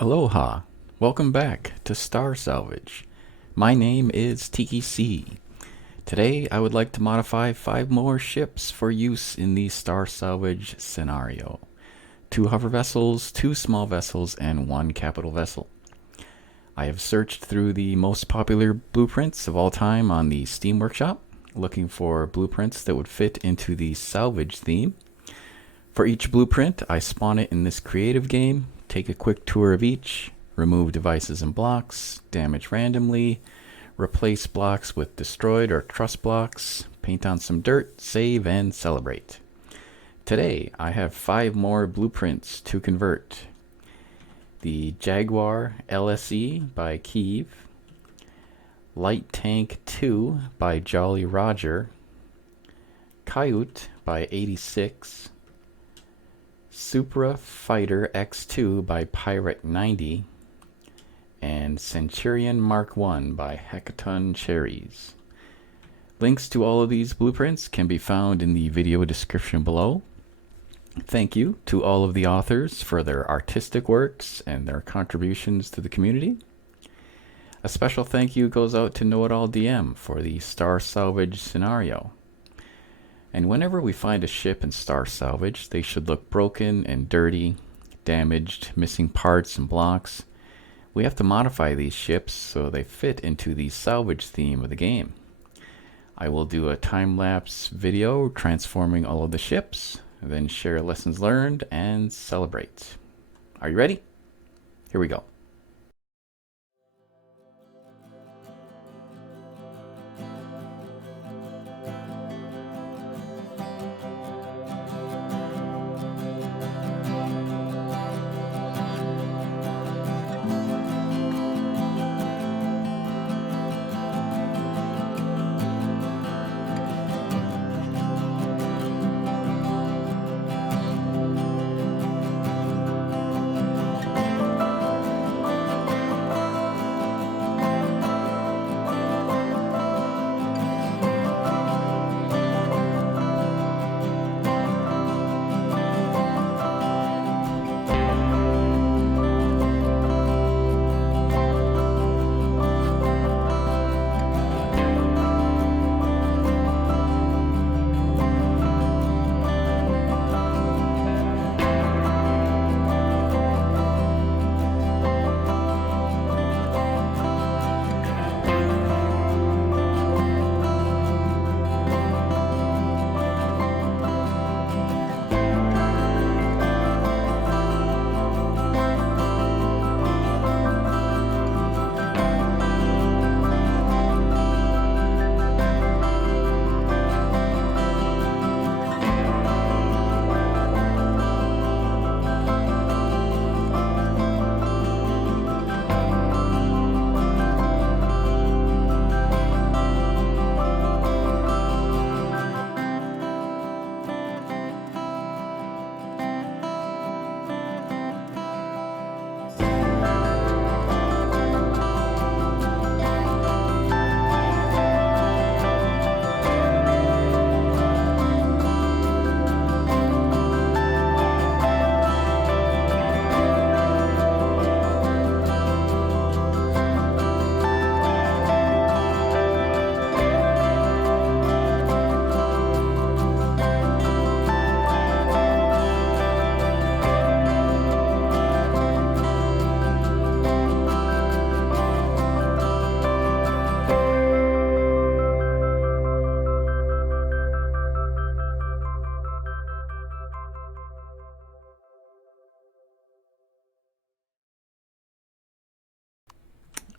Aloha! Welcome back to Star Salvage. My name is Tiki C. Today I would like to modify 5 more ships for use in the Star Salvage scenario. 2 hover vessels, 2 small vessels, and 1 capital vessel. I have searched through the most popular blueprints of all time on the Steam Workshop, looking for blueprints that would fit into the Salvage theme. For each blueprint, I spawn it in this creative game, take a quick tour of each, remove devices and blocks, damage randomly, replace blocks with destroyed or truss blocks, paint on some dirt, save, and celebrate. Today, I have 5 more blueprints to convert. The Jaguar LSE by Kieve, Light Tank 2 by Jolly Roger, KAYUT by 86, Supra Fighter X2 by Pirate 90, and Centurion MK1 by HekatonCheires. Links to all of these blueprints can be found in the video description below. Thank you to all of the authors for their artistic works and their contributions to the community. A special thank you goes out to KnowItAllDM for the Star Salvage scenario. And whenever we find a ship in Star Salvage, they should look broken and dirty, damaged, missing parts and blocks. We have to modify these ships so they fit into the salvage theme of the game. I will do a time-lapse video transforming all of the ships, then share lessons learned and celebrate. Are you ready? Here we go.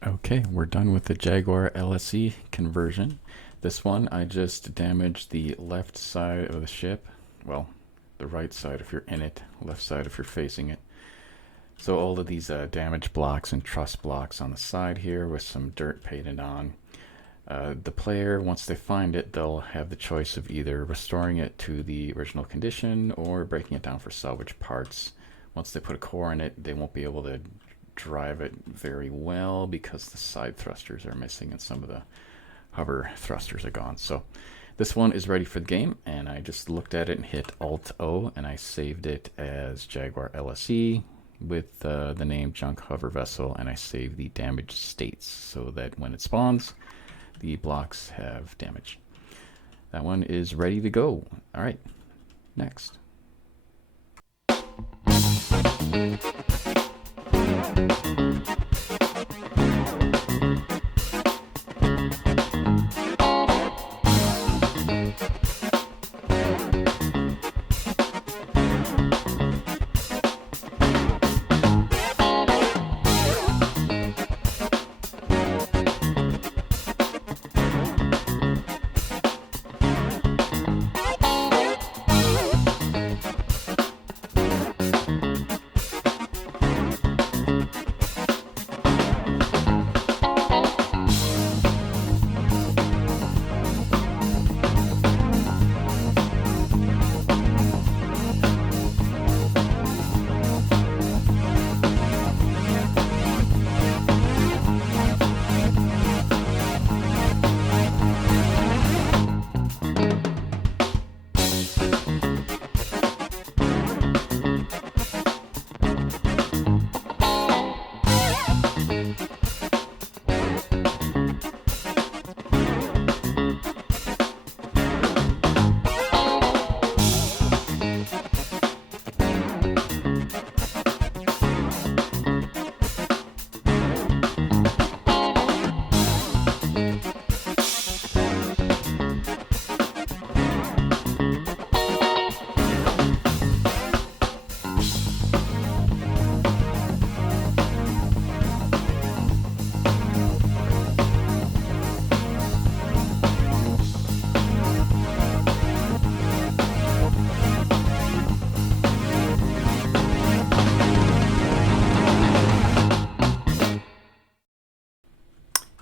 Okay, we're done with the Jaguar LSE conversion. This one, I just damaged the left side of the ship. Well, the right side if you're in it, left side if you're facing it. So all of these damage blocks and truss blocks on the side here with some dirt painted on. The player, once they find it, they'll have the choice of either restoring it to the original condition or breaking it down for salvage parts. Once they put a core in it, they won't be able to drive it very well because the side thrusters are missing and some of the hover thrusters are gone. So this one is ready for the game, and I just looked at it and hit Alt-O, and I saved it as Jaguar LSE. with the name Junk Hover Vessel, and I save the damage states so that when it spawns, the blocks have damage. That one is ready to go. All right, next.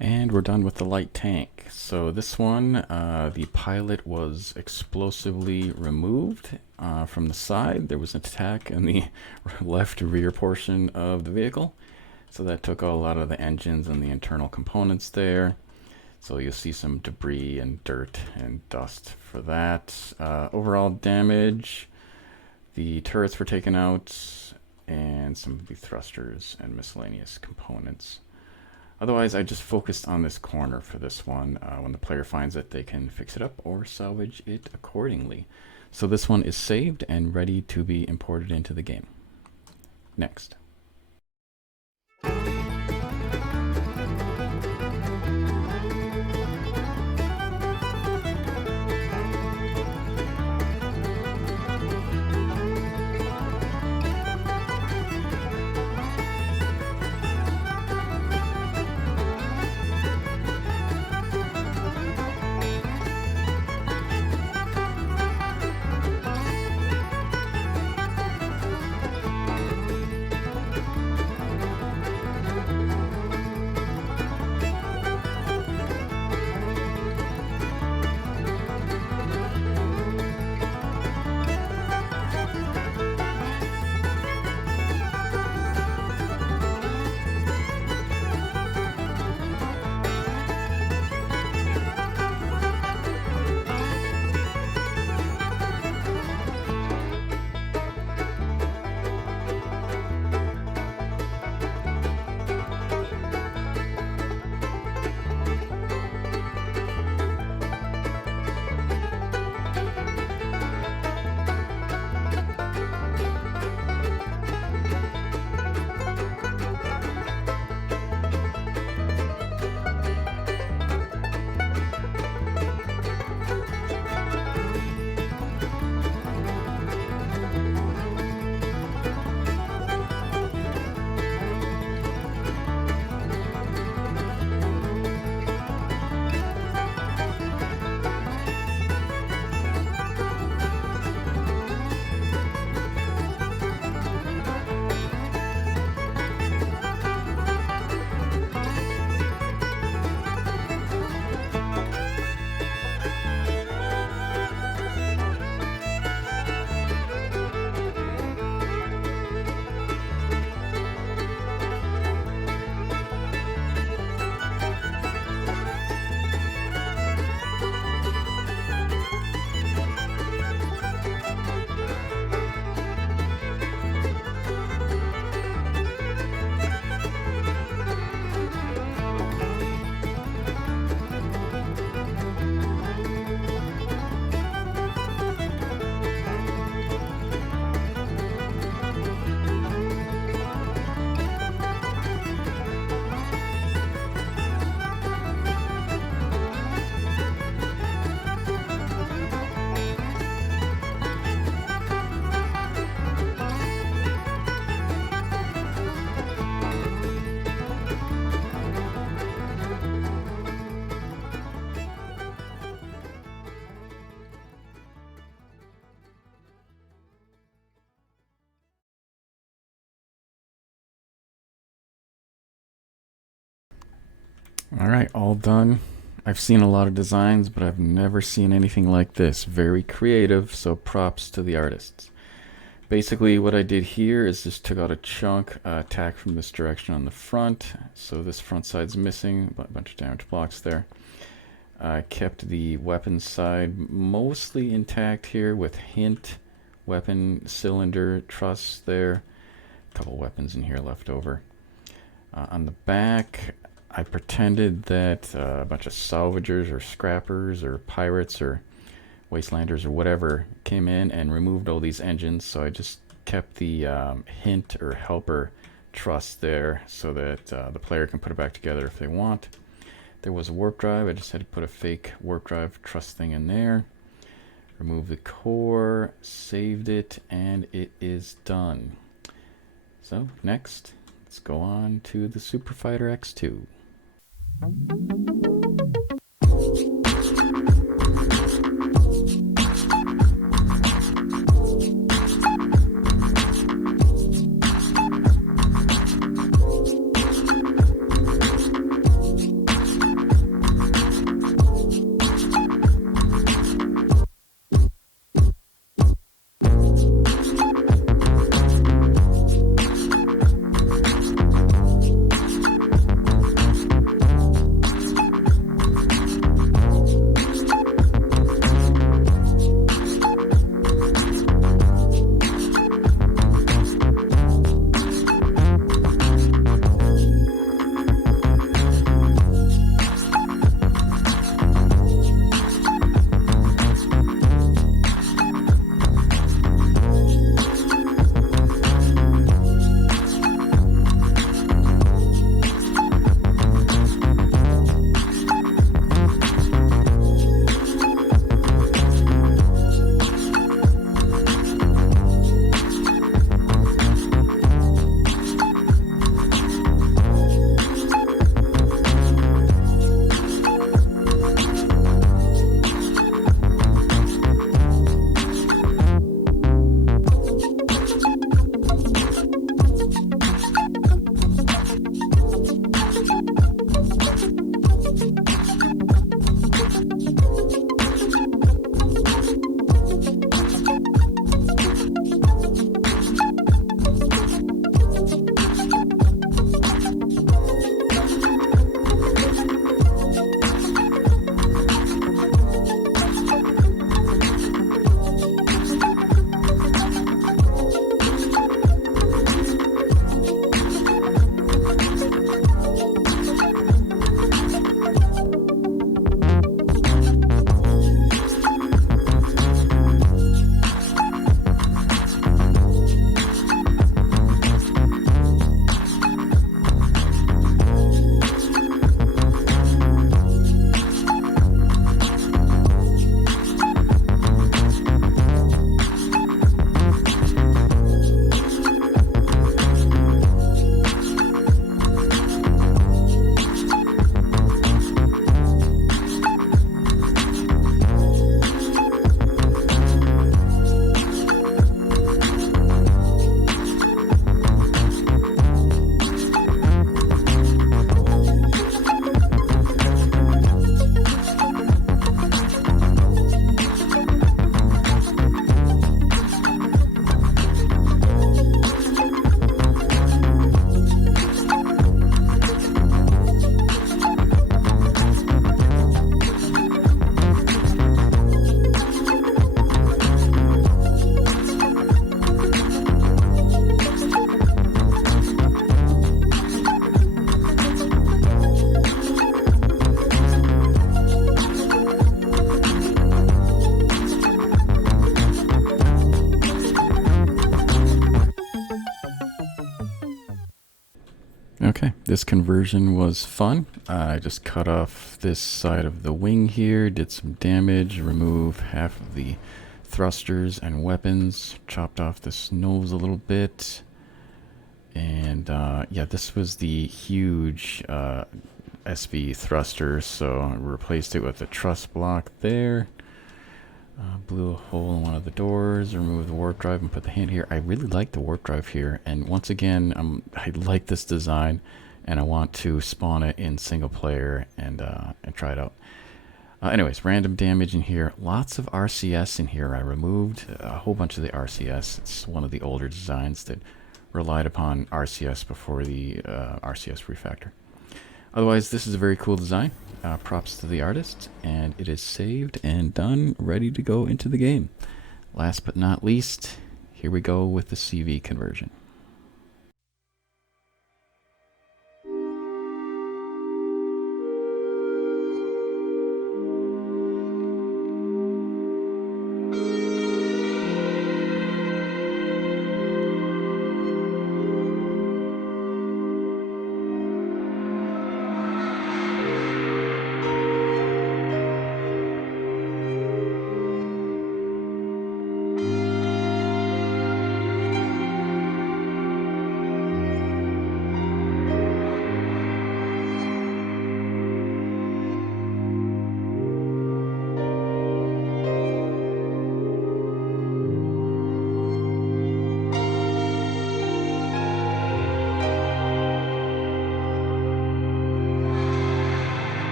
And we're done with the light tank. So this one, the pilot was explosively removed from the side. There was an attack in the left rear portion of the vehicle. So that took a lot of the engines and the internal components there. So you'll see some debris and dirt and dust for that. Overall damage, the turrets were taken out and some of the thrusters and miscellaneous components. Otherwise, I just focused on this corner for this one. When the player finds it, they can fix it up or salvage it accordingly. So this one is saved and ready to be imported into the game. Next. Alright, all done. I've seen a lot of designs, but I've never seen anything like this. Very creative, so props to the artists. Basically, what I did here is just took out a chunk, tack from this direction on the front. So this front side's missing, a bunch of damage blocks there. I kept the weapon side mostly intact here with hint, weapon, cylinder, truss there. A couple weapons in here left over. On the back, I pretended that a bunch of salvagers or scrappers or pirates or wastelanders or whatever came in and removed all these engines, so I just kept the hint or helper truss there so that the player can put it back together if they want. There was a warp drive. I just had to put a fake warp drive truss thing in there. Remove the core, saved it, and it is done. So next, let's go on to the Super Fighter X2. Okay, this conversion was fun. I just cut off this side of the wing here, did some damage, remove half of the thrusters and weapons, chopped off this nose a little bit, and yeah, this was the huge SV thruster, so I replaced it with a truss block there. Blew a hole in one of the doors, removed the warp drive and put the hint here. I really like the warp drive here, and once again, I like this design. and I want to spawn it in single player and try it out. Anyways, random damage in here. Lots of RCS in here. I removed a whole bunch of the RCS. It's one of the older designs that relied upon RCS before the RCS refactor. Otherwise, this is a very cool design. Props to the artist, and it is saved and done, ready to go into the game. Last but not least, here we go with the CV conversion.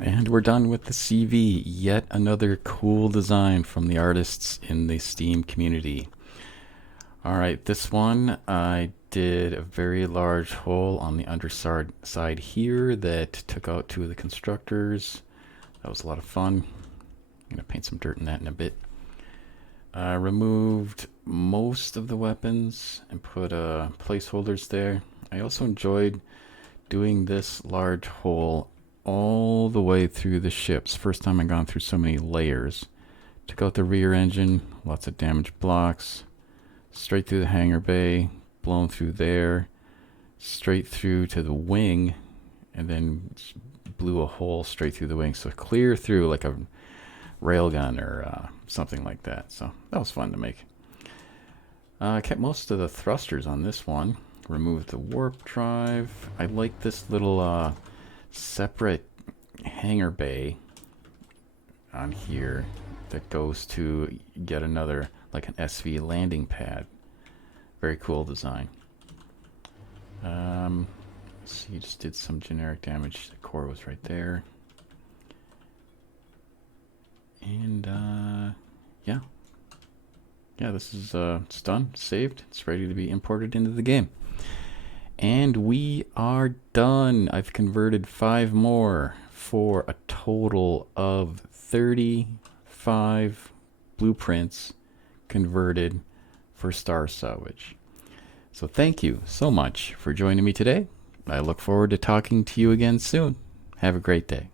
And we're done with the CV. Yet another cool design from the artists in the Steam community. Alright, this one I did a very large hole on the underside here that took out two of the constructors. That was a lot of fun. I'm going to paint some dirt in that in a bit. Removed most of the weapons and put placeholders there. I also enjoyed doing this large hole all the way through the ships. First time I've gone through so many layers. Took out the rear engine, lots of damaged blocks. Straight through the hangar bay, blown through there, straight through to the wing, and then blew a hole straight through the wing. So clear through like a railgun or something like that. So that was fun to make. I kept most of the thrusters on this one. Removed the warp drive. I like this little separate hangar bay on here that goes to yet another, like an SV landing pad. Very cool design. Let's see, just did some generic damage. The core was right there. And yeah. Yeah, this is it's done, saved. It's ready to be imported into the game. And we are done. I've converted 5 more for a total of 35 blueprints converted for Star Salvage. So thank you so much for joining me today. I look forward to talking to you again soon. Have a great day.